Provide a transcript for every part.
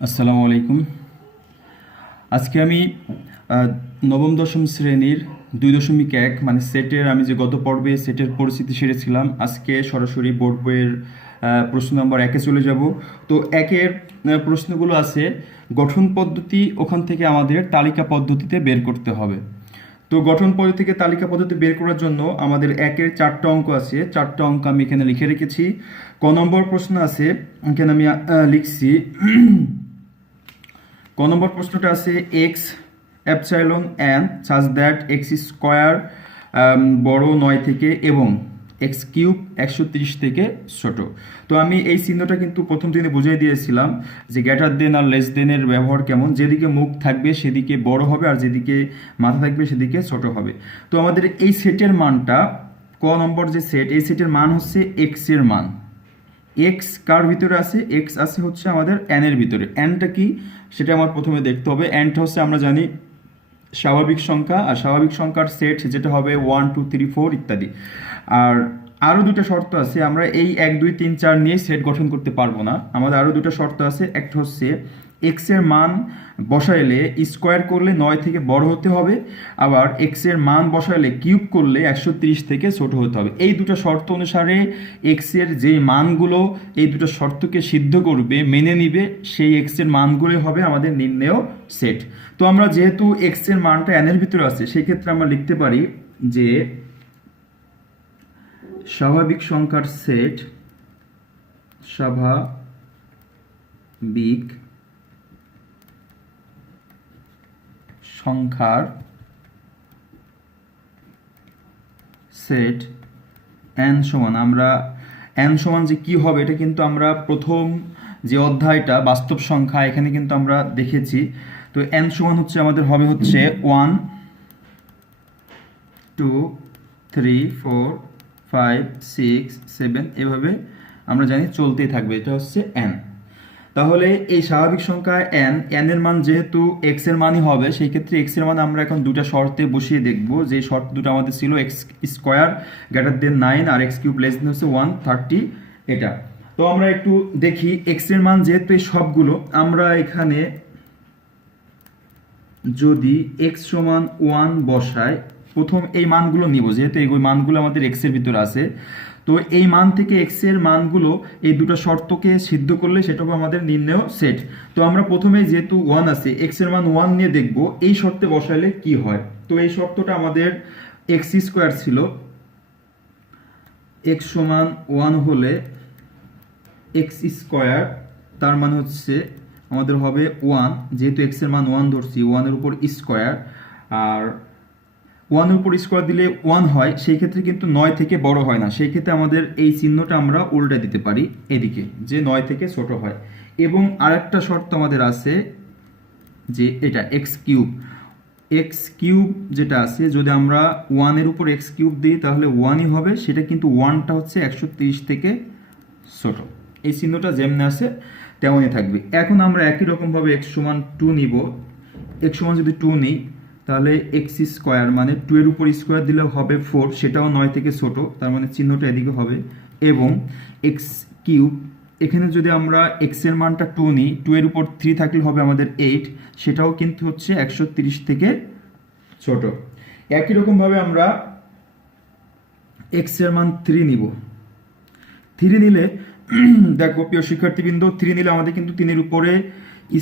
আসসালামু আলাইকুম। আজকে আমি নবম দশম শ্রেণীর 2.1 মানে সেটের আমি যে গত পর্বে সেটের পরিস্থিতি সেরেছিলাম, আজকে সরাসরি বোর্ড বইয়ের প্রশ্ন নম্বর 1-এ চলে যাব। তো 1-এর প্রশ্নগুলো আছে গঠন পদ্ধতি, ওখান থেকে আমাদের তালিকা পদ্ধতিতে বের করতে হবে। তো গঠন পদ্ধতি থেকে তালিকা পদ্ধতি বের করার জন্য আমাদের 1-এর 4টা অঙ্ক আছে, 4টা অঙ্ক আমি এখানে লিখে রেখেছি। ক নম্বর প্রশ্ন আছে, এখানে আমি লিখছি। ক নম্বর প্রশ্নটা আছে x epsilon N such that x square বড় 9 থেকে এবং এক্স কিউব 130 থেকে ছোট। তো আমি এই চিহ্নটা কিন্তু প্রথম দিনে বুঝিয়ে দিয়েছিলাম যে গ্রেটার দেন আর লেস দেনের ব্যবহার কেমন। যেদিকে মুখ থাকবে সেদিকে বড় হবে, আর যেদিকে মাথা থাকবে সেদিকে ছোট হবে। তো আমাদের এই সেটের মানটা, ক নম্বর যে সেট, এই সেটের মান হচ্ছে এক্স এর মান। এক্স কার ভিতরে আছে? এক্স আছে হচ্ছে আমাদের এন এর ভিতরে। এনটা কি সেটা আমার প্রথমে দেখতে হবে। এনটা হচ্ছে আমরা জানি স্বাভাবিক সংখ্যা, আর স্বাভাবিক সংখ্যার সেট যেটা হবে 1 2 3 4 ইত্যাদি। আর আরও দুটো শর্ত আছে, আমরা এই 1 2 3 4 নিয়ে সেট গঠন করতে পারবো না। আমাদের আরও দুটো শর্ত আছে। একটা হচ্ছে এক্স এর মান বসাইলে স্কোয়ার করলে 9 থেকে বড় হতে হবে, আবার এক্স এর মান বসাইলে কিউব করলে 130 থেকে ছোট হতে হবে। এই দুটো শর্ত অনুসারে এক্স এর যে মানগুলো এই দুটো শর্তকে সিদ্ধ করবে, মেনে নিবে, সেই এক্স এর মানগুলো হবে আমাদের নির্ণেয় সেট। তো আমরা যেহেতু এক্স এর মানটা এন এর ভিতরে আছে, সেই ক্ষেত্রে আমরা লিখতে পারি যে স্বাভাবিক সংখ্যার সেট, স্বাভাবিক সংখ্যার সেট এন সমান, আমরা এন সমান যে কি হবে এটা কিন্তু আমরা প্রথম যে অধ্যায়টা বাস্তব সংখ্যা, এখানে কিন্তু আমরা দেখেছি। তো এন সমান হচ্ছে আমাদের হবে হচ্ছে 1 2 3 4 5 6 7, এভাবে আমরা জানি চলতেই থাকবে। এটা হচ্ছে এন। তাহলে এই স্বাভাবিক সংখ্যা এন, এন এর মান যেহেতু এক্স এর মানই হবে, সেই ক্ষেত্রে এক্স এর মান আমরা এখন দুটো শর্তে বসিয়ে দেখব। যে শর্ত দুটো আমাদের ছিল এক্স স্কোয়ার গ্রেটার দেন 9 আর এক্স কিউব লেস দেন হচ্ছে 130, এটা। তো আমরা একটু দেখি এক্স এর মান যেহেতু এই সবগুলো, আমরা এখানে যদি এক্স সমান 1 বসাই, প্রথম এই মানগুলো নিব, যেহেতু এই মানগুলো আমাদের এক্স এর ভিতরে আছে। তো এই মান থেকে এক্স এর মানগুলো এই দুটো শর্তকে সিদ্ধ করলে সেটা হবে আমাদের নির্ণেয় সেট। তো আমরা প্রথমে যেহেতু 1 আছে, এক্স এর মান 1 নিয়ে দেখব এই শর্তে বসাইলে কি হয়। তো এই শর্তটা আমাদের এক্স স্কোয়ার ছিল, এক্স সমান 1 হলে এক্স স্কোয়ার, তার মানে হচ্ছে আমাদের হবে 1, যেহেতু এক্স এর মান 1 ধরছি, 1 এর উপর স্কোয়ার, আর 1 এর উপর স্কোয়ার দিলে 1 হয়, সেই ক্ষেত্রে কিন্তু 9 থেকে বড় হয় না। সেই ক্ষেত্রে আমাদের এই চিহ্নটা আমরা উল্টে দিতে পারি এদিকে, যে 9 থেকে ছোট হয়। এবং আরেকটা শর্ত আমাদের আছে যে এটা এক্স কিউব, এক্স কিউব যেটা আছে, যদি আমরা 1 এর উপর এক্স কিউব দিই তাহলে 1ই হবে, সেটা কিন্তু 1টা হচ্ছে 130 থেকে ছোট। এই চিহ্নটা যেমনি আছে তেমনই থাকবে। এখন আমরা একই রকমভাবে এক্স সমান 2 নিব। এক্স সমান যদি 2 নিই তাহলে এক্স স্কোয়ার মানে 2 এর উপর স্কোয়ার দিলে হবে 4, সেটাও 9 থেকে ছোট, তার মানে চিহ্নটা এদিকে হবে। এবং এক্স কিউব, এখানে যদি আমরা এক্স এর মানটা 2 নিই, 2 এর উপর 3 থাকলে হবে আমাদের 8, সেটাও কিন্তু হচ্ছে 130 থেকে ছোট। একই রকমভাবে আমরা এক্স এর মান 3 নিব। 3 নিলে দেখো প্রিয় শিক্ষার্থীবৃন্দ, 3 নিলে আমাদের কিন্তু 3 এর উপরে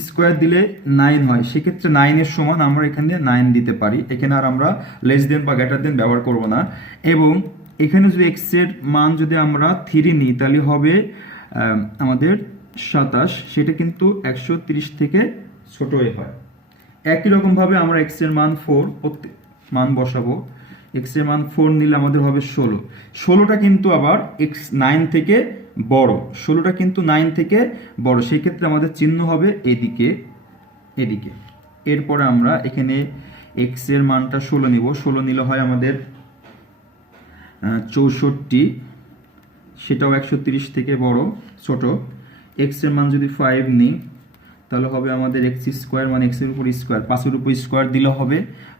স্কোয়ার দিলে 9 হয়। সেক্ষেত্রে 9 এর সমান আমরা এখানে 9 দিতে পারি। এখানে আর আমরা লেস দেন বা গ্রেটার দেন ব্যবহার করব না। এবং এখানে যদি এক্স এর মান যদি আমরা 3 নিই তাহলে হবে আমাদের 27, সেটা কিন্তু 130 থেকে ছোটই হয়। একই রকমভাবে আমরা এক্স এর মান 4 মান বসাবো। এক্স এর মান 4 নিলে আমাদের হবে 16, 16টা কিন্তু আবার এক্স 9 থেকে বড়, 16টা কিন্তু 9 থেকে বড়, সেই ক্ষেত্রে আমাদের চিহ্ন হবে এদিকে এদিকে। এরপরে আমরা এখানে এক্স এর মানটা 16 নিব। 16 নিলে হয় আমাদের 64, সেটাও 130 থেকে বড় ছোট। এক্স এর মান যদি 5 নিই তাহলে হবে আমাদের এক্স স্কোয়ার মানে এক্সের উপর স্কোয়ার, 5-এর উপর স্কোয়ার দিলে হবে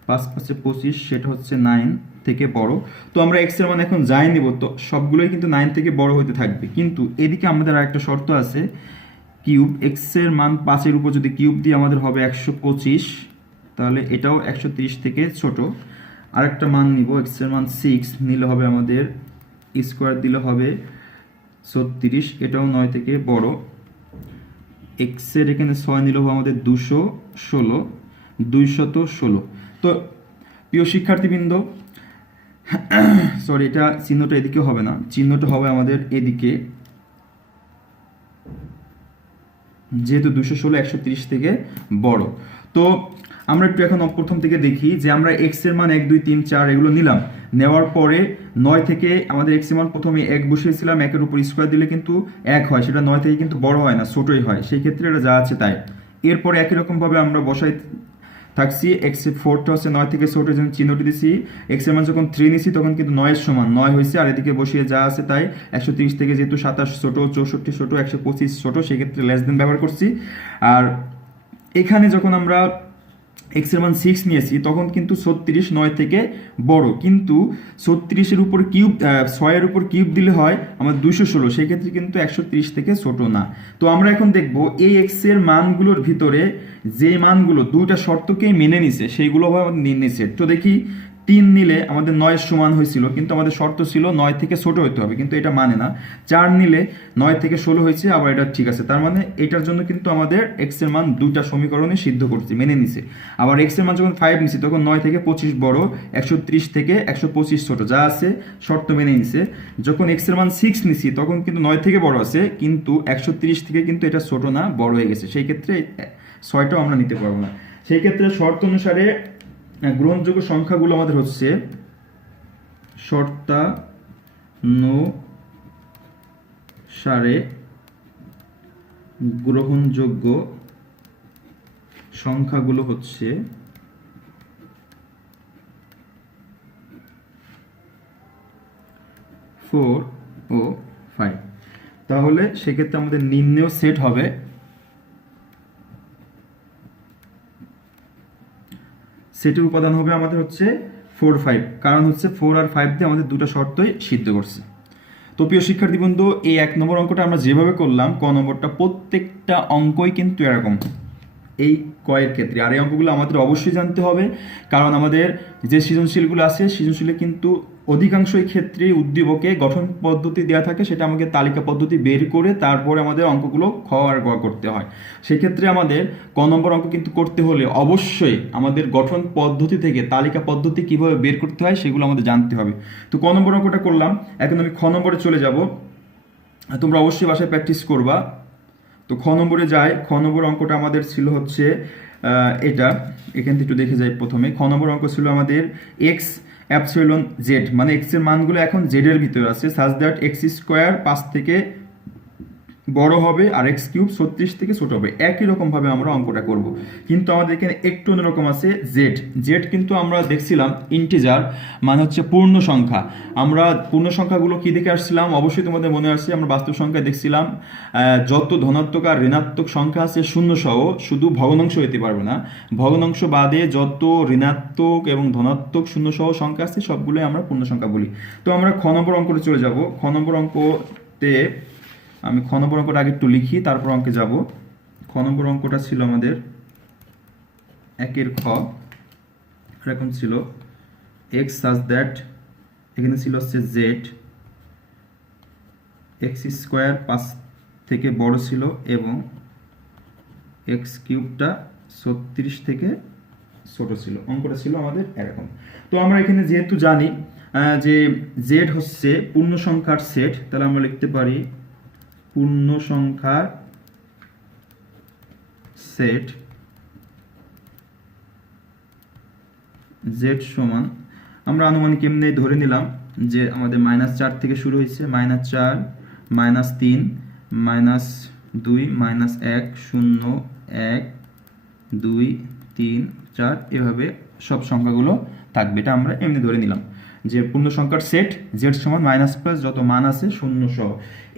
5×5 = 25, সেটা হচ্ছে 9 থেকে বড়। তো আমরা এক্স এর মান এখন যাই নিব, তো সবগুলোই কিন্তু 9 থেকে বড় হতে থাকবে। কিন্তু এদিকে আমাদের আরেকটা শর্ত আছে, কিউব এক্স এর মান 5-এর উপর যদি কিউব দিয়ে আমাদের হবে 125, তাহলে এটাও 130 থেকে ছোট। আরেকটা মান নিব, এক্স এর মান 6 নিলে হবে আমাদের স্কোয়ার দিলে হবে 36, এটাও 9 থেকে বড়। এক্স এর এখানে 6 নিলে হবে আমাদের 216। তো প্রিয় শিক্ষার্থীবৃন্দ, সরি এটা চিহ্নটা এদিকে হবে না, চিহ্নটা হবে আমাদের এদিকে, যেহেতু 216 130 থেকে বড়। তো আমরা একটু এখন প্রথম থেকে দেখি যে আমরা এক্স এর মান 1 2 3 4 এগুলো নিলাম, নেওয়ার পরে 9 থেকে আমাদের এক্স এর মান প্রথমে 1 বসিয়েছিলাম, 1-এর উপর স্কোয়ার দিলে কিন্তু 1 হয়, সেটা 9 থেকে কিন্তু বড় হয় না, ছোটই হয়, সেই ক্ষেত্রে এটা যা আছে তাই। এরপরে একই রকমভাবে আমরা বসাই থাকছি, এক্স এর 4টা হচ্ছে 9 থেকে ছোট, যেন চিহ্নটি দিছি। এক্স এর মান যখন 3 নিছি তখন কিন্তু 9 এর সমান 9 হয়েছে, আর এদিকে বসিয়ে যা আছে তাই। 130 থেকে যেহেতু 27 ছোট, 64 ছোট, 125 ছোট, সেক্ষেত্রে লেস দেন ব্যবহার করছি। আর এখানে যখন আমরা এক্স এর মান 6 নিয়েছি তখন কিন্তু 36 9 থেকে বড়, কিন্তু 36-এর উপর কিউব 6-এর উপর কিউব দিলে হয় আমার 216, সেই ক্ষেত্রে কিন্তু 130 থেকে ছোট না। তো আমরা এখন দেখব এই এক্স এর মানগুলোর ভিতরে যে মানগুলো দুইটা শর্তকেই মেনে নিছে সেইগুলো হবে আমাদের নির্ণয় সেট। তো দেখি 3 নিলে আমাদের 9 সমান হয়েছিল, কিন্তু আমাদের শর্ত ছিল 9 থেকে ছোট হতে হবে, কিন্তু এটা মানে না। 4 নিলে 9 থেকে 16 হয়েছে, আবার এটা ঠিক আছে, তার মানে এটার জন্য কিন্তু আমাদের এক্স এর মান দুইটা সমীকরণে সিদ্ধ করছে, মেনে নিছে। আবার এক্স এর মান যখন 5 নিছি তখন 9 থেকে 25 বড়, 130 থেকে 125 ছোট, যা আছে শর্ত মেনে নিছে। যখন এক্স এর মান 6 নিছি তখন কিন্তু 9 থেকে বড় আছে, কিন্তু 130 থেকে কিন্তু এটা ছোট না, বড় হয়ে গেছে, সেই ক্ষেত্রে 6টাও আমরা নিতে পারবো না। সেই ক্ষেত্রে শর্ত অনুসারে গ্রহণযোগ্য সংখ্যাগুলো আমাদের হচ্ছে শর্তানুসারে গ্রহণযোগ্য সংখ্যাগুলো হচ্ছে 4 ও 5। তাহলে সেক্ষেত্রে আমাদের নিম্নেও সেট হবে সেটের উপাদান হবে আমাদের হচ্ছে 4 5, কারণ হচ্ছে 4 আর 5 দিয়ে আমাদের দুটো শর্তই সিদ্ধ করছে। তো প্রিয় শিক্ষার্থীবৃন্দ, এই 1 নম্বর অঙ্কটা আমরা যেভাবে করলাম, ক নম্বরটা প্রত্যেকটা অঙ্কই কিন্তু এরকম এই কয়ের ক্ষেত্রে। আর এই অঙ্কগুলো আমাদের অবশ্যই জানতে হবে, কারণ আমাদের যে সৃজনশীলগুলো আছে সৃজনশীলে কিন্তু অধিকাংশই ক্ষেত্রে উদ্দীপকে গঠন পদ্ধতি দেওয়া থাকে, সেটা আমাকে তালিকা পদ্ধতি বের করে তারপরে আমাদের অঙ্কগুলো খ আর গ করতে হয়। সেক্ষেত্রে আমাদের ক নম্বর অঙ্ক কিন্তু করতে হলে অবশ্যই আমাদের গঠন পদ্ধতি থেকে তালিকা পদ্ধতি কিভাবে বের করতে হয় সেগুলো আমাদের জানতে হবে। তো ক নম্বর অঙ্কটা করলাম, এখন আমি খ নম্বরে চলে যাব, তোমরা অবশ্যই বাসায় প্র্যাকটিস করবা। তো খ নম্বরে যাই, খ নম্বর অঙ্কটা আমাদের ছিল হচ্ছে এটা, এখান থেকে একটু দেখে যাই। প্রথমে খ নম্বর অঙ্ক ছিল আমাদের এক্স অ্যাপসিলন জেড, মানে এক্স এর মানগুলো এখন জেড এর ভিতরে আছে, সাজ দ্যাট এক্স স্কোয়ার 5 থেকে বড় হবে আর এক্স কিউব 36 থেকে ছোট হবে। একই রকম ভাবে আমরা অঙ্কটা করব, কিন্তু আমাদের এখানে একটু অন্যরকম আছে। জেড জেড কিন্তু আমরা দেখছিলাম ইন্টিজার, মানে হচ্ছে পূর্ণ সংখ্যা। আমরা পূর্ণ সংখ্যাগুলো কি দেখে আসছিলাম, অবশ্যই তোমাদের মনে আসছে, আমরা বাস্তব সংখ্যা দেখছিলাম যত ধনাত্মক আর ঋণাত্মক সংখ্যা আছে শূন্য সহ, শুধু ভগ্নাংশ হইতে পারবে না, ভগ্নাংশ বাদে যত ঋণাত্মক এবং ধনাত্মক শূন্য সহ সংখ্যা আছে সবগুলোই আমরা পূর্ণ সংখ্যা বলি। তো আমরা খ নম্বর অঙ্কতে চলে যাব। খ নম্বর অঙ্কতে আমি খ নম্বর অঙ্কটা আগে একটু লিখি, তারপর অঙ্কে যাব। খ নম্বর অঙ্কটা ছিল আমাদের 1-এর খ, এরকম ছিল এক্স সাজ দ্যাট, এখানে ছিল হচ্ছে জেড, এক্স স্কোয়ার 5 থেকে বড় ছিল এবং এক্স কিউবটা 36 থেকে ছোট ছিল। অঙ্কটা ছিল আমাদের এরকম। তো আমরা এখানে যেহেতু জানি যে জেড হচ্ছে পূর্ণ সংখ্যার সেট, তাহলে আমরা লিখতে পারি পূর্ণ সংখ্যার সেট জেড সমান, আমরা আনুমানিক এমনি ধরে নিলাম যে আমাদের -4 থেকে শুরু হয়েছে, -4 -3 -2 -1 0 1 2 3 4, এভাবে সব সংখ্যাগুলো থাকবে, এটা আমরা এমনি ধরে নিলাম। যে পূর্ণ সংখ্যার সেট জেড সমান মাইনাস প্লাস যত মান আছে শূন্য সহ।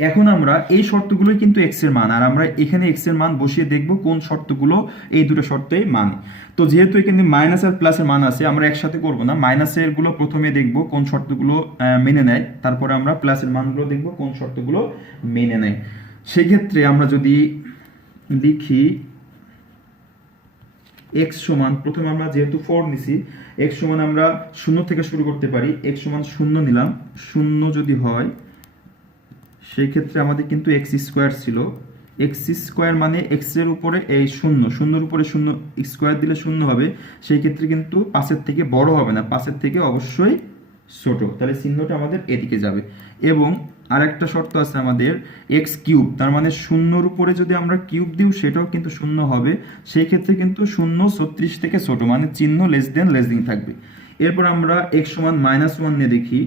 এখন আমরা এই শর্তগুলোই কিন্তু এক্স এর মান, আর আমরা এখানে এক্স এর মান বসিয়ে দেখব কোন শর্তগুলো এই দুটো শর্তেই মানে। তো যেহেতু এখানে মাইনাস আর প্লাসের মান আছে, আমরা একসাথে করব না, মাইনাসের গুলো প্রথমে দেখব কোন শর্তগুলো মেনে নেয়, তারপরে আমরা প্লাসের মানগুলো দেখব কোন শর্তগুলো মেনে নেয়। সেই ক্ষেত্রে আমরা যদি লিখি x সমান, প্রথমে আমরা যেহেতু 4 নিছি, x সমান আমরা 0 থেকে শুরু করতে পারি, x সমান 0 নিলাম, 0 যদি হয় সেই ক্ষেত্রে আমাদের কিন্তু x স্কয়ার ছিল, x স্কয়ার মানে x এর উপরে এই 0, 0 এর উপরে 0 স্কয়ার দিলে 0 হবে, সেই ক্ষেত্রে কিন্তু 5 এর থেকে বড় হবে না, 5 এর থেকে অবশ্যই ছোট, তাহলে চিহ্নটা আমাদের এদিকে যাবে। এবং আরেকটা শর্ত আছে আমাদের x কিউব, তার মানে 0 এর উপরে যদি আমরা কিউব দিই সেটাও কিন্তু 0 হবে, সেই ক্ষেত্রে কিন্তু 0 36 থেকে ছোট, মানে চিহ্ন লেস দেন থাকবে। এরপর আমরা x সমান -1 নিয়ে দেখি,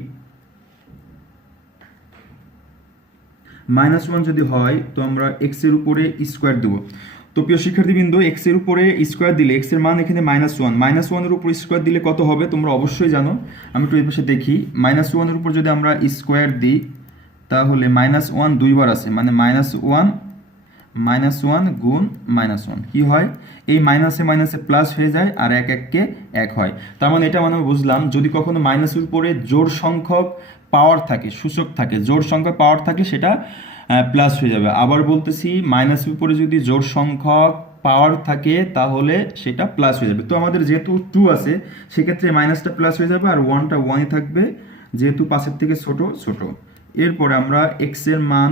-1 যদি হয় তো আমরা x এর উপরে স্কয়ার দেব। তো প্রিয় শিক্ষার্থীবৃন্দ, x এর উপরে স্কয়ার দিলে x এর মান এখানে -1 এর উপর স্কয়ার দিলে কত হবে তোমরা অবশ্যই জানো। আমি একটু এই পাশে দেখি, -1 এর উপর যদি আমরা স্কয়ার দিই তাহলে -1 দুইবার আছে, মানে -1 গুণ -1 কি হয়, এই মাইনাসে মাইনাসে প্লাস হয়ে যায় আর এক এককে এক হয়। তার মানে এটা মানে বুঝলাম, যদি কখনো মাইনাসের উপরে জোড় সংখ্যক পাওয়ার থাকে, সূচক থাকে, জোড় সংখ্যক পাওয়ার থাকে, সেটা প্লাস হয়ে যাবে। আবার বলতেছি, মাইনাসের উপরে যদি জোড় সংখ্যক পাওয়ার থাকে তাহলে সেটা প্লাস হয়ে যাবে। তো আমাদের যেহেতু 2 আছে সেক্ষেত্রে মাইনাসটা প্লাস হয়ে যাবে আর 1টা 1ই থাকবে, যেহেতু 5-এর থেকে ছোট। এরপরে আমরা x এর মান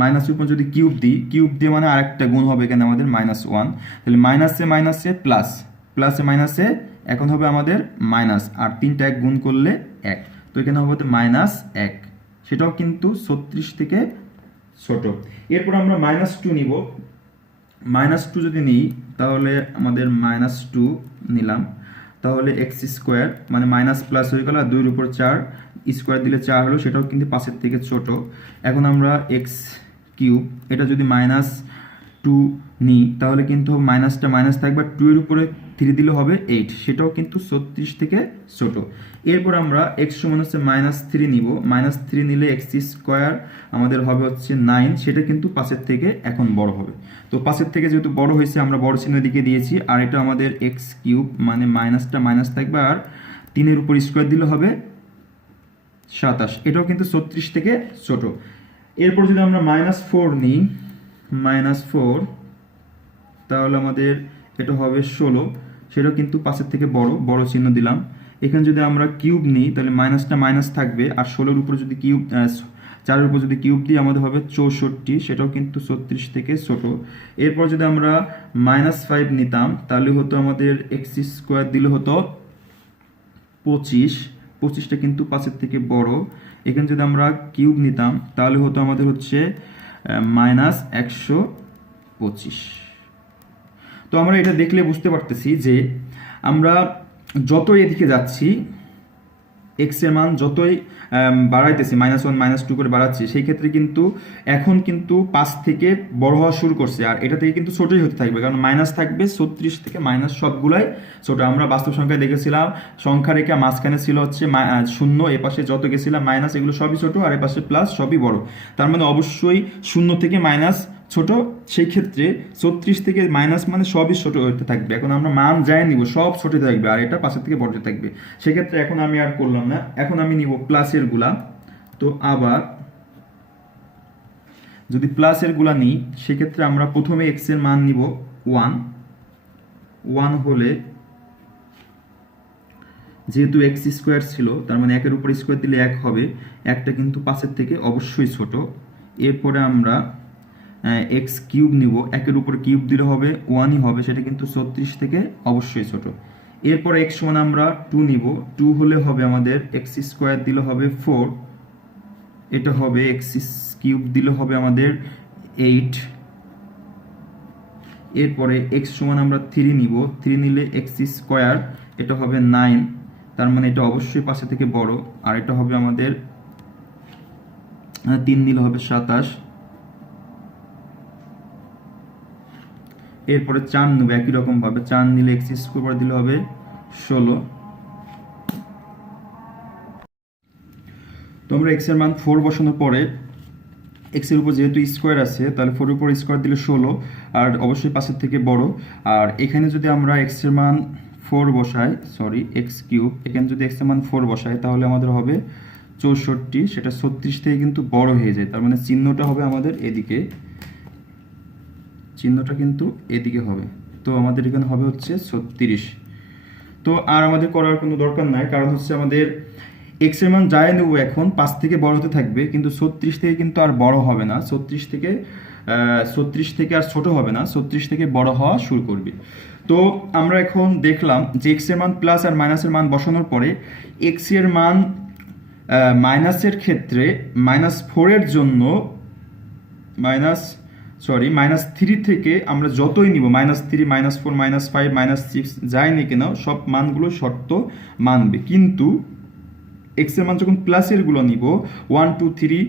মাইনাসের উপর যদি কিউব দিয়ে মানে আরেকটা গুণ হবে এখানে আমাদের -1, তাহলে মাইনাসে প্লাস, প্লাসে মাইনাসে এখন হবে আমাদের মাইনাস, আর 3টা 1 গুণ করলে 1, তো এখানে হবে -1, সেটাও কিন্তু 36 থেকে ছোট। এরপর আমরা -2 নিব, -2 যদি নিই তাহলে আমাদের -2 নিলাম, তাহলে x স্কয়ার মানে মাইনাস প্লাস হয়ে গেল, আর 2 এর উপর 4 স্কয়ার দিলে 4 হলো, সেটাও কিন্তু 5-এর থেকে ছোট। এখন আমরা x কিউব, এটা যদি -2 নিই তাহলে কিন্তু মাইনাসটা মাইনাস থাকবে, 2 এর উপরে 3 দিলে হবে 8, সেটাও কিন্তু 36 থেকে ছোট। এরপর আমরা x সমান হচ্ছে -3 নিব, -3 নিলে x স্কয়ার আমাদের হবে হচ্ছে 9, সেটা কিন্তু 5-এর থেকে এখন বড় হবে। তো 5-এর থেকে যেহেতু বড় হয়েছে আমরা বড় চিহ্নের দিকে দিয়েছি, আর এটা আমাদের x কিউব মানে মাইনাসটা মাইনাস থাকবে, আর 3 এর উপর স্কয়ার দিলে হবে 27, এটাও কিন্তু 36 থেকে ছোট। এরপর যদি আমরা -4 নিই, -4 তাহলে আমাদের এটা হবে 16, সেটাও কিন্তু 5-এর থেকে বড় চিহ্ন দিলাম। এখানে যদি আমরা কিউব নিই তাহলে মাইনাসটা মাইনাস থাকবে, আর 16-এর উপর যদি কিউব 4-এর উপর যদি কিউব দিই আমাদের হবে 64, সেটাও কিন্তু 36 থেকে ছোট। এরপর যদি আমরা -5 নিতাম তাহলে হতো আমাদের x স্কয়ার দিলে হতো 25, 25টা কিন্তু 5-এর থেকে বড়। এখানে যদি আমরা কিউব নিতাম তাহলে হতো আমাদের হচ্ছে -125। তো আমরা এটা দেখলে বুঝতে পারতেছি যে আমরা যতই এদিকে যাচ্ছি, x এর মান যতই বাড়াইতেছি, -1 -2 করে বাড়াচ্ছি, সেই ক্ষেত্রে কিন্তু এখন কিন্তু 5 থেকে বড় হওয়া শুরু করছে, আর এটা থেকে কিন্তু ছোটই হতে থাকবে, কারণ মাইনাস থাকবে 36 থেকে মাইনাস সবগুলাই ছোট। আমরা বাস্তব সংখ্যায় দেখেছিলাম সংখ্যা রেখা মাঝখানে ছিল হচ্ছে 0, এপাশে যত গেছিলাম মাইনাস, এগুলো সবই ছোট, আর এপাশে প্লাস সবই বড়। তার মানে অবশ্যই 0 থেকে মাইনাস ছোট, সেই ক্ষেত্রে 36 থেকে মাইনাস মানে সবই ছোট হতে থাকবে। এখন আমরা মান যাই নিব সব ছোট থাকবে, আর এটা 5-এর থেকে বড় থাকবে। সেক্ষেত্রে এখন আমি আর করলাম না, এখন আমি নিব প্লাসের গুলা। তো আবার যদি প্লাসের গুলা নিই সেক্ষেত্রে আমরা প্রথমে x এর মান নিব 1 হলে, যেহেতু x স্কয়ার ছিল তার মানে 1-এর উপর স্কয়ার দিলে 1 হবে, 1টা কিন্তু 5-এর থেকে অবশ্যই ছোট। এরপরে আমরা x কিউব নিব, 1-এর উপর কিউব দিলে হবে 1ই হবে, সেটা কিন্তু 36 থেকে অবশ্যই ছোট। এরপর x সমান আমরা 2 নিব, 2 হলে হবে আমাদের x স্কয়ার দিলে হবে 4, এটা হবে x কিউব দিলে হবে আমাদের 8। এরপরে x সমান আমরা 3 নিব, 3 নিলে x স্কয়ার, এটা হবে 9, তার মানে এটা অবশ্যই 5-এর থেকে বড়, আর এটা হবে আমাদের 3 নিলে হবে 27। এরপরে 4 নেব, একই রকম ভাবে 4 নিলে x স্কয়ার দিলে হবে 16। আমরা এক্স এর মান 4 বসানোর পরে এক্স এর উপর যেহেতু স্কোয়ার আছে তাহলে 4 এর উপর স্কোয়ার দিলে 16, আর অবশ্যই 5 এর থেকে বড়। আর এখানে যদি আমরা এক্স এর মান 4 বসাই, সরি এক্স কিউব, এখানে যদি এক্স এর মান 4 বসাই তাহলে আমাদের হবে 64, সেটা 36 থেকে কিন্তু বড় হয়ে যায়, তার মানে চিহ্নটা হবে আমাদের এদিকে, চিহ্নটা কিন্তু এদিকে হবে। তো আমাদের এখানে হবে হচ্ছে 36। তো আর আমাদের করার কোনো দরকার নাই, কারণ হচ্ছে আমাদের এক্স এর মান যাই নেব এখন 5 থেকে বড় হতে থাকবে, কিন্তু 36 থেকে কিন্তু আর বড় হবে না, 36 থেকে আর ছোট হবে না, 36 থেকে বড় হওয়া শুরু করবে। তো আমরা এখন দেখলাম যে এক্স এর মান প্লাস আর মাইনাসের মান বসানোর পরে এক্স এর মান মাইনাসের ক্ষেত্রে -4 এর জন্য -3 থেকে আমরা যতই নিব -3, -4, -5, -6 যাই নি কেন সব মানগুলো শর্ত মানবে। কিন্তু এক্স এর মান যখন প্লাসের গুলো নিব 1, 2, 3,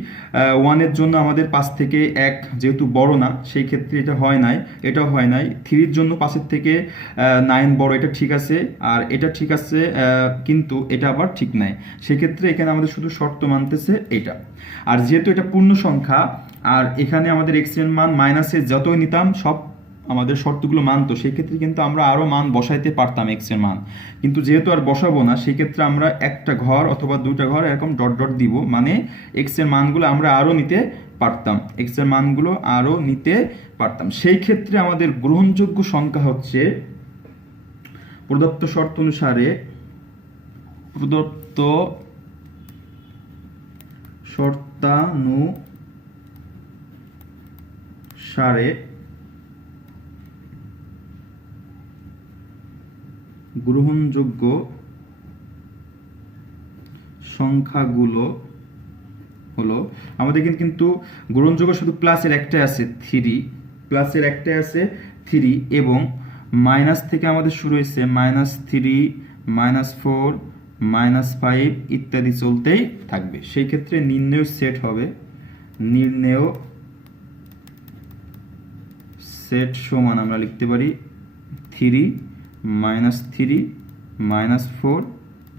1 এর জন্য আমাদের 5 থেকে 1 যেহেতু বড় না, সেই ক্ষেত্রে এটা হয় নাই, এটাও হয় নাই। 3 এর জন্য 5 এর থেকে 9 বড়, এটা ঠিক আছে, আর এটা ঠিক আছে, কিন্তু এটা আবার ঠিক নাই। সেক্ষেত্রে এখানে আমাদের শুধু শর্ত মানতেছে এটা। আর যেহেতু এটা পূর্ণ সংখ্যা আর এখানে আমাদের এক্স এর মান মাইনাসে যতই নিতাম সব আমাদের শর্তগুলো মানতো, সেক্ষেত্রে কিন্তু আমরা আরও মান বসাইতে পারতাম এক্স এর মান। কিন্তু যেহেতু আর বসাবো না, সেক্ষেত্রে আমরা একটা ঘর অথবা দুইটা ঘর এরকম ডট ডট দিব, মানে এক্স এর মানগুলো আমরা আরও নিতে পারতাম, এক্স এর মানগুলো আরও নিতে পারতাম। সেই ক্ষেত্রে আমাদের গ্রহণযোগ্য সংখ্যা হচ্ছে প্রদত্ত শর্ত অনুসারে, প্রদত্ত শর্তানুসারে গ্রহণযোগ্য সংখ্যাগুলো হলো, আমাদের কিন্তু গ্রহণযোগ্য শুধু প্লাসের একটাই আছে 3, প্লাসের একটাই আছে 3, এবং মাইনাস থেকে আমাদের শুরু হয়েছে -3, -4, -5 ইত্যাদি চলতেই থাকবে। সেই ক্ষেত্রে নির্ণেয় সেট হবে, নির্ণেয় সেট সমান আমরা লিখতে পারি 3, -3, -4,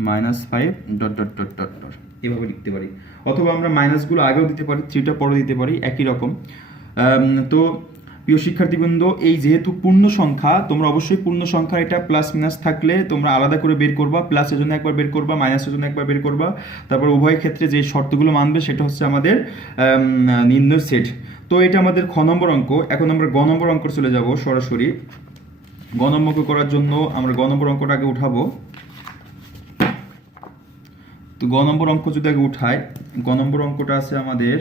-5 dot dot dot dot dot, এভাবে লিখতে পারি। অথবা আমরা মাইনাসগুলো আগেও দিতে পারি, 3টা পরে দিতে পারি, একই রকম। তো প্রিয় শিক্ষার্থীবৃন্দ, এই যেহেতু পূর্ণ সংখ্যা, তোমরা অবশ্যই পূর্ণ সংখ্যা এটা প্লাস মাইনাস থাকলে তোমরা আলাদা করে বের করবা, প্লাসের জন্য একবার বের করবা, মাইনাসের জন্য একবার বের করবা, তারপর উভয় ক্ষেত্রে যে শর্তগুলো মানবে সেটা হচ্ছে আমাদের নির্ণয় সেট। তো এটা আমাদের খ নম্বর অঙ্ক। এখন আমরা গ নম্বর অঙ্ক চলে যাব সরাসরি। গ নম্বর অঙ্ক করার জন্য আমরা গ নম্বর অঙ্কটা আগে উঠাবো। তো গ নম্বর অঙ্ক যদি আগে উঠাই, গ নম্বর অঙ্কটা আছে আমাদের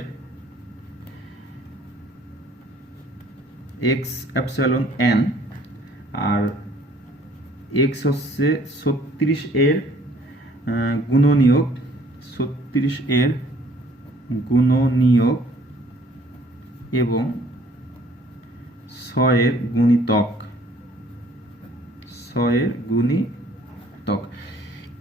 এক্স এপসাইলন এন, আর এক্স হচ্ছে 36 এর গুণনীয়ক, 36 এর গুণনীয়ক এবং 6 এর গুণিতক, 6 এর গুণিতক।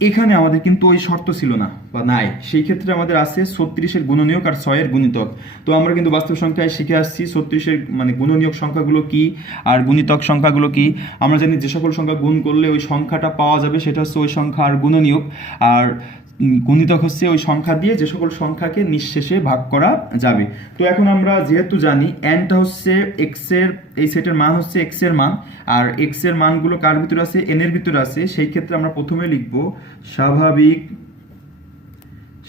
এখানে আমাদের কিন্তু ওই শর্ত ছিল না বা নাই, সেই ক্ষেত্রে আমাদের আছে 36 এর গুণনীয়ক আর 6 এর গুণিতক। তো আমরা কিন্তু বাস্তব সংখ্যায় শিখে আসছি 36 এর মানে গুণনীয়ক সংখ্যাগুলো কি আর গুণিতক সংখ্যাগুলো কি। আমরা জানি যে সকল সংখ্যা গুণ করলে ওই সংখ্যাটা পাওয়া যাবে সেটা হচ্ছে ওই সংখ্যা আর গুণনীয়ক, আর গুণিতক হচ্ছে ওই সংখ্যা দিয়ে যে সকল সংখ্যাকে নিঃশেষে ভাগ করা যাবে। তো এখন আমরা যেহেতু জানি এনটা হচ্ছে এক্স এর, এই সেটের মান হচ্ছে এক্স এর মান, আর এক্স এর মানগুলো কার ভিতরে আছে, এন এর ভিতরে আছে, সেই ক্ষেত্রে আমরা প্রথমে লিখব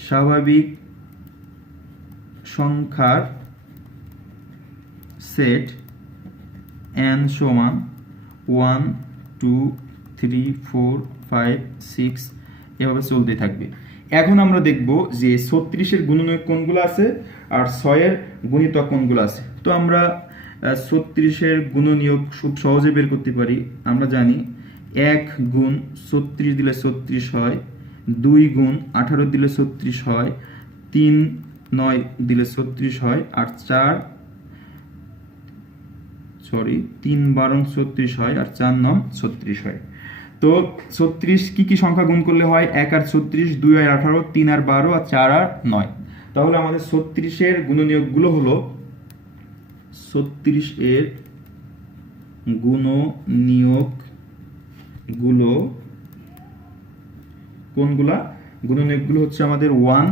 স্বাভাবিক সংখ্যার সেট n সমান 1, 2, 3, 4, 5, 6 এভাবে চলতে থাকবে। এখন আমরা দেখব যে 36 এর গুণনীয়ক কোনগুলো আছে আর 6 এর গুণিতক কোনগুলো আছে। তো আমরা 36 এর গুণনীয়ক খুব সহজে বের করতে পারি। আমরা জানি 1 গুণ 36 দিলে 36 হয়, 2 গুণ 18 দিলে 36 হয়, 3 9 দিলে 36 হয়, আর 3 12 36 হয়, আর 4 9 36 হয়। তো 36 কি সংখ্যা গুণ করলে হয়, 1 আর 36, 2 আর 18, 3 আর 12, আর 4 আর 9। তাহলে আমাদের 36 এর গুণনীয়কগুলো হলো, 36 এর গুণনীয়কগুলো কোনগুলা, গুণনীয়কগুলো হচ্ছে আমাদের 1,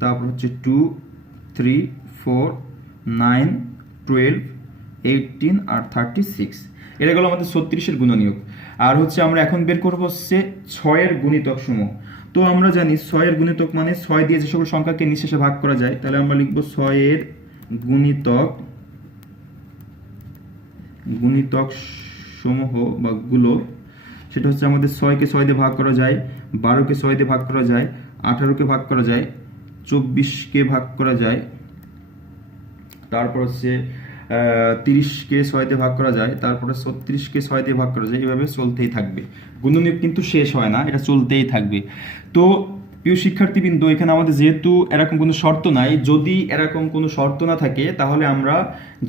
তারপর হচ্ছে 2, 3, 4, 9, 12, 18 আর 36। এটা গেল আমাদের 36-এর গুণনীয়ক। আর হচ্ছে আমরা এখন বের করব হচ্ছে 6-এর গুণিতক সমূহ। তো আমরা জানি 6-এর গুণিতক মানে 6 দিয়ে যে সকল সংখ্যাকে নিঃশেষে ভাগ করা যায়, তাহলে আমরা লিখব 6-এর গুণিতক সমূহ বা গুলো। সেটা হচ্ছে আমাদের 6-কে 6 দিয়ে ভাগ করা যায়, 12-কে 6 দিয়ে ভাগ করা যায়, 18-কে ভাগ করা যায়, 24-কে ভাগ করা যায়, তারপর হচ্ছে 30-কে 6 দিয়ে ভাগ করা যায়, তারপরে 36-কে 6 দিয়ে ভাগ করা যায়। এভাবে চলতেই থাকবে, গুণনীয়ক কিন্তু শেষ হয় না, এটা চলতেই থাকবে। তো প্রিয় শিক্ষার্থীবৃন্দ, এখানে আমাদের যেহেতু এরকম কোনো শর্ত নাই, যদি এরকম কোনো শর্ত না থাকে তাহলে আমরা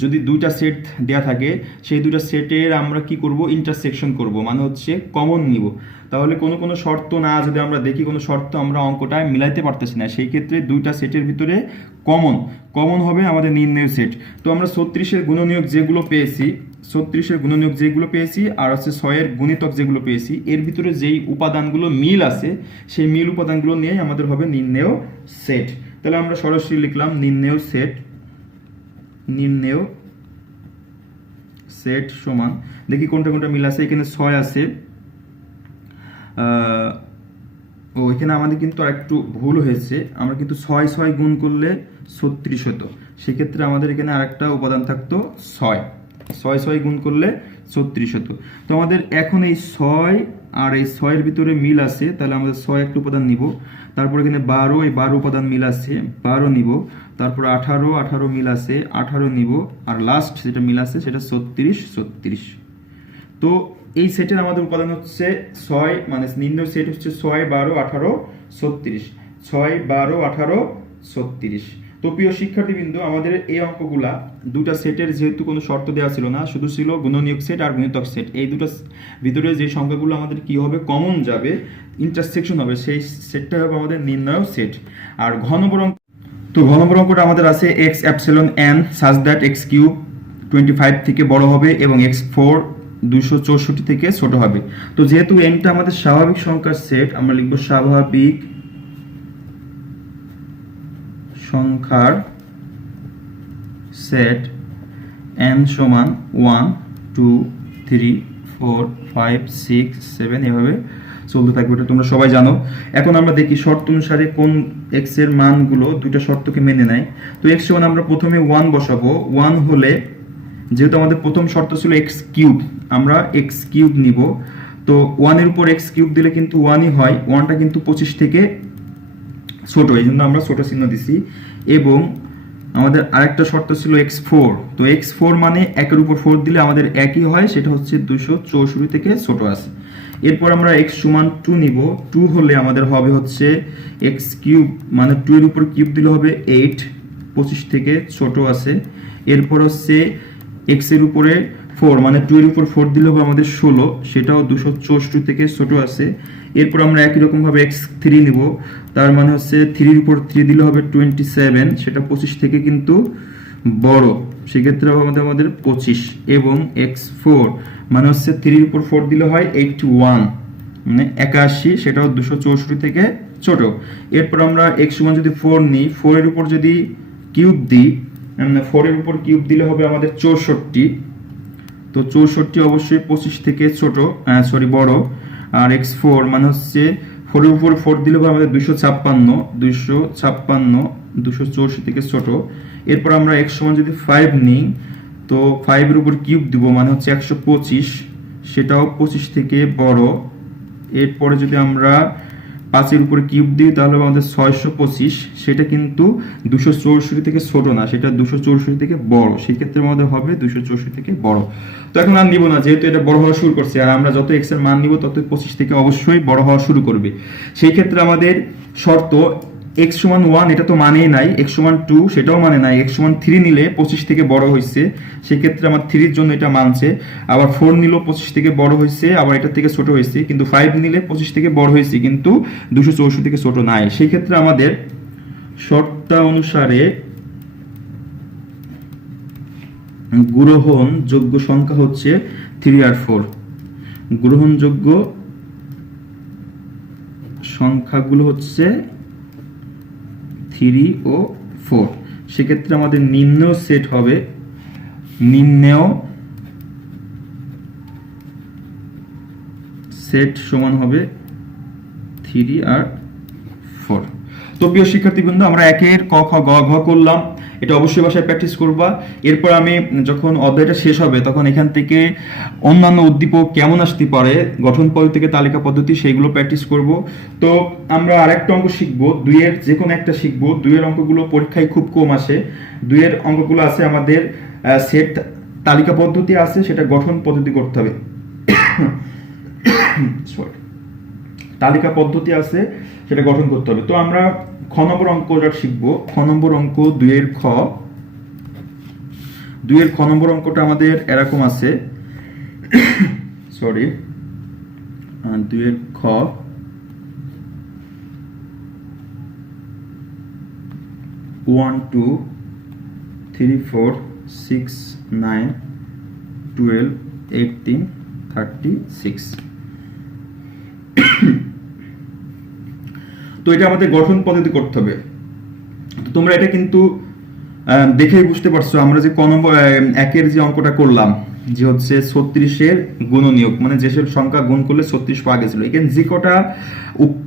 যদি দুইটা সেট দেয়া থাকে সেই দুইটা সেটের আমরা কি করব, ইন্টারসেকশন করব, মানে হচ্ছে কমন নিব। তাহলে কোনো শর্ত না যদি আমরা দেখি কোনো শর্ত আমরা অঙ্কটায় মিলাইতে পারতেছি না, সেই ক্ষেত্রে দুইটা সেটের ভিতরে কমন হবে আমাদের নির্ণয় সেট। তো আমরা 36-এর গুণনীয়ক যেগুলো পেয়েছি আর হচ্ছে 6-এর গুণিতক যেগুলো পেয়েছি, এর ভিতরে যেই উপাদানগুলো মিল আছে সেই মিল উপাদানগুলো নিয়েই আমাদের হবে নির্ণয় সেট। তাহলে আমরা সরাসরি লিখলাম নির্ণয় সেট সমান, দেখি কোনটা কোনটা মিল আছে। এখানে 6 আছে, এখানে আমাদের কিন্তু আর একটু ভুল হয়েছে, আমরা কিন্তু 6 গুণ করলে 36 হতো, সেক্ষেত্রে আমাদের এখানে আরেকটা উপাদান থাকতো 6 গুণ করলে 36 হতো। তো আমাদের এখন এই 6 আর এই 6-এর ভিতরে মিল আছে, তাহলে আমাদের 6 একটা উপাদান নিব। তারপর এখানে 12, এই 12 উপাদান মিল আছে, 12 নিব। তারপর 18 মিল আছে, 18 নিব। আর লাস্ট যেটা মিল আছে সেটা 36। তো এই সেটের আমাদের উপাদান হচ্ছে 6, মানে নির্ণয় সেট হচ্ছে 6, 12, 18, 36। 6, 12, 18, 36। তো প্রিয় শিক্ষার্থীবৃন্দ, আমাদের এই অঙ্কগুলা দুটা সেটের যেহেতু কোনো শর্ত দেওয়া ছিল না, শুধু ছিল গুণনীয়ক সেট আর গুণিতক সেট, এই দুটো ভিতরে যে সংখ্যাগুলো আমাদের কি হবে, কমন যাবে, ইন্টারসেকশন হবে, সেই সেটটা হবে আমাদের নির্ণয় সেট। আর ঘ নম্বর অঙ্কটা আমাদের আছে x epsilon n such that x cube 25 থেকে বড় হবে এবং x4 264 থেকে ছোট হবে। তো যেহেতু nটা আমাদের স্বাভাবিক সংখ্যার সেট, আমরা লিখব স্বাভাবিক সংখ্যার সেট n সমান 1, 2, 3, 4, 5, 6, 7 এভাবে চলতে থাকবে, এটা তোমরা সবাই জানো। এখন আমরা দেখি শর্ত অনুসারে কোন x এর মানগুলো দুইটা শর্তকে মেনে নেয়। তো x সমান আমরা প্রথমে 1 বসাবো। 1 হলে, যেহেতু আমাদের প্রথম শর্ত ছিল x কিউব, আমরা x কিউব নিব। তো 1 এর উপর x কিউব দিলে কিন্তু 1ই হয়, 1টা কিন্তু 25 থেকে ছোট, এই জন্য আমরা ছোট চিহ্ন দিছি। এবং আমাদের আরেকটা শর্ত ছিল x4। তো x4 মানে 1 এর উপর 4 দিলে আমাদের একই হয়, সেটা হচ্ছে 264 থেকে ছোট আছে। এরপর আমরা x সমান 2 নিব। 2 হলে আমাদের হবে হচ্ছে x কিউব, মানে 2 এর উপর কিউব দিলে হবে 8, 25 থেকে ছোট আছে। এরপর হচ্ছে x এর উপরে 4, মানে 2 এর উপর 4 দিলে হবে আমাদের 16, সেটাও 264 থেকে ছোট আছে। এরপর আমরা একই রকম ভাবে x3 নিব, তার মানে হচ্ছে 3 এর উপর 3 দিলে হবে 27, সেটা 25 থেকে কিন্তু বড়, সেক্ষেত্রে হবে আমাদের 25। এবং x4 মানে হচ্ছে 3 এর উপর 4 দিলে হয় 81, মানে 81, সেটাও 264 থেকে ছোট। এরপর আমরা x সমান যদি 4 নিই, 4 এর উপর যদি কিউব দিই, মানে 4 এর উপর কিউব দিলে হবে আমাদের 64। তো 64 অবশ্যই 25 থেকে বড়। আর x4 মানে হচ্ছে 4 এর উপর 4 দিলে হবে আমাদের 256, 264 থেকে ছোট। এরপর আমরা x সমান যদি 5 নিই, তো 5 এর উপর কিউব দিব, মানে হচ্ছে 125, সেটাও 25 থেকে বড়। এরপরে যদি আমরা 5 এর উপরে কিউব দিই তাহলে আমাদের 625, সেটা কিন্তু 264 থেকে ছোট না, সেটা 264 থেকে বড়, সেক্ষেত্রে আমাদের হবে 264 থেকে বড়। তো এখন আর নিব না, যেহেতু এটা বড় হওয়া শুরু করছে, আর আমরা যত x এর মান নিব তত 25 থেকে অবশ্যই বড় হওয়া শুরু করবে। সেই ক্ষেত্রে আমাদের শর্ত x সমান 1, এটা তো মানেই নাই, x সমান 2 সেটাও মানে নাই, x সমান 3 নিলে 25 থেকে বড় হয়েছে, সেক্ষেত্রে আমার 3 এর জন্য এটা মানছে। আবার 4 নিলেও 25 থেকে বড় হয়েছে, আবার এটা থেকে ছোট হয়েছে। কিন্তু 5 নিলে 25 থেকে বড় হয়েছে, কিন্তু 264 থেকে ছোট নাই। সেই ক্ষেত্রে আমাদের শর্ত অনুসারে গ্রহণযোগ্য সংখ্যা হচ্ছে 3 আর 4। গ্রহণযোগ্য সংখ্যাগুলো হচ্ছে 3 ও 4। সেক্ষেত্রে আমাদের নিম্ন সেট হবে, নিম্নেয় সেট সমান হবে 3 আর 4। তো প্রিয় শিক্ষার্থীবৃন্দ, আমরা একের ক খ গ ঘ করলাম, এটা অবশ্যই বাসায় প্র্যাকটিস করবা। এরপর আমি যখন অধ্যায়টা শেষ হবে তখন এখান থেকে অন্যান্য উদ্দীপক কেমন আসতে পারে, গঠন পদ্ধতি থেকে তালিকা পদ্ধতি, সেইগুলো প্র্যাকটিস করব। তো আমরা আরেকটা অঙ্ক শিখবো, দুইয়ের যে কোনো একটা শিখবো। দুইয়ের অঙ্কগুলো পরীক্ষায় খুব কম আসে। দুইয়ের অঙ্কগুলো আছে আমাদের সেট তালিকা পদ্ধতি আছে, সেটা গঠন পদ্ধতি করতে হবে। সরি, তালিকা পদ্ধতি আছে, সেটা গঠন করতে হবে। তো আমরা খ নম্বর অঙ্কটা শিখবো। খ নম্বর অঙ্ক দুইয়ের খ। দুইয়ের খ নম্বর অঙ্কটা আমাদের এরকম আছে, সরি, দুইয়ের খ, ওয়ান 2 3 4 6 9 12 18 36। তো এটা আমাদের গঠন পদ্ধতি করতে হবে। তো তোমরা এটা কিন্তু দেখেই বুঝতে পারছো, আমরা যে ক নম্বর একের যে অঙ্কটা করলাম, যে হচ্ছে 36-এর গুণনীয়ক, মানে যেসব সংখ্যা গুণ করলে 36 পাওয়া গেছিল। এখানে যে কটা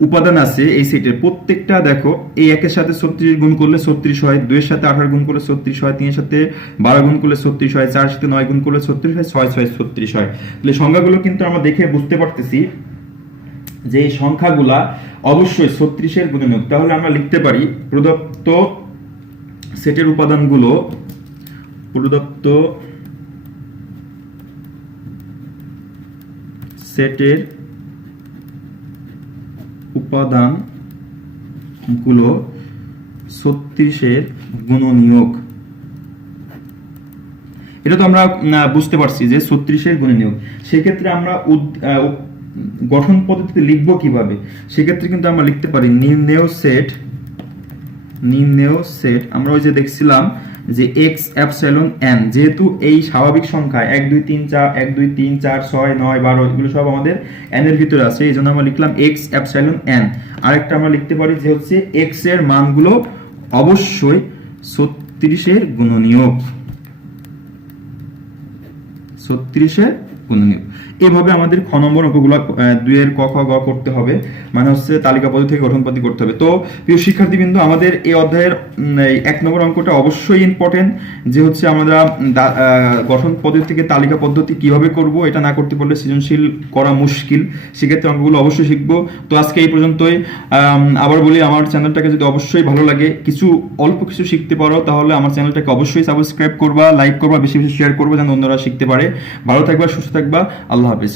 উপাদান আছে এই সেটের প্রত্যেকটা দেখো, এই একের সাথে 36 গুণ করলে 36 হয়, 2 এর সাথে 18 গুণ করলে 36 হয়, 3 এর সাথে 12 গুণ করলে 36 হয়, 4 এর সাথে 9 গুণ করলে 36 হয়, 6 6 36 হয়। তাহলে সংখ্যাগুলো কিন্তু আমরা দেখে বুঝতে পারতেছি যে এই সংখ্যাগুলা অবশ্যই 36-এর গুণনীয়ক। তাহলে আমরা লিখতে পারি প্রদত্ত সেটের উপাদানগুলো, প্রদত্ত সেটের উপাদানগুলো 36-এর গুণনীয়ক। এটা তো আমরা বুঝতে পারছি যে 36-এর গুণনীয়ক। সেক্ষেত্রে আমরা গঠন পদ্ধতিতে লিখবো কিভাবে? সেক্ষেত্রে কিন্তু আমরা লিখতে পারি নির্ণেয় সেট। আমরা ওই যে দেখছিলাম যে এক্স এপসাইলন এন, যেহেতু এই স্বাভাবিক সংখ্যা 1 2 3 4 1 2 3 4 6 9 12 এগুলো সব আমাদের এন এর ভিতরে আছে, এই জন্য আমরা লিখলাম এক্স এপসাইলন এন। আরেকটা আমরা লিখতে পারি যে হচ্ছে এক্স এর মানগুলো অবশ্যই 36-এর গুণনীয়ক, 36-এর গুণনীয়ক। এভাবে আমাদের খ নম্বর অঙ্কগুলো দুইয়ের ক খ গ করতে হবে, মানে হচ্ছে তালিকা পদ্ধতি থেকে গঠন পদ্ধতি করতে হবে। তো প্রিয় শিক্ষার্থীবৃন্দ, আমাদের এই অধ্যায়ের 1 নম্বর অঙ্কটা অবশ্যই ইম্পর্টেন্ট, যে হচ্ছে আমরা গঠন পদ্ধতি থেকে তালিকা পদ্ধতি কিভাবে করব, এটা না করতে পারলে সৃজনশীল করা মুশকিল। সেক্ষেত্রে অঙ্কগুলো অবশ্যই শিখবো। তো আজকে এই পর্যন্তই। আবার বলি, আমার চ্যানেলটাকে যদি অবশ্যই ভালো লাগে, অল্প কিছু শিখতে পারো, তাহলে আমার চ্যানেলটাকে অবশ্যই সাবস্ক্রাইব করবা, লাইক করবা, বেশি বেশি শেয়ার করবা, যেন অন্যরা শিখতে পারে। ভালো থাকবা, সুস্থ থাকবা, আল্লাহ হাফেজ।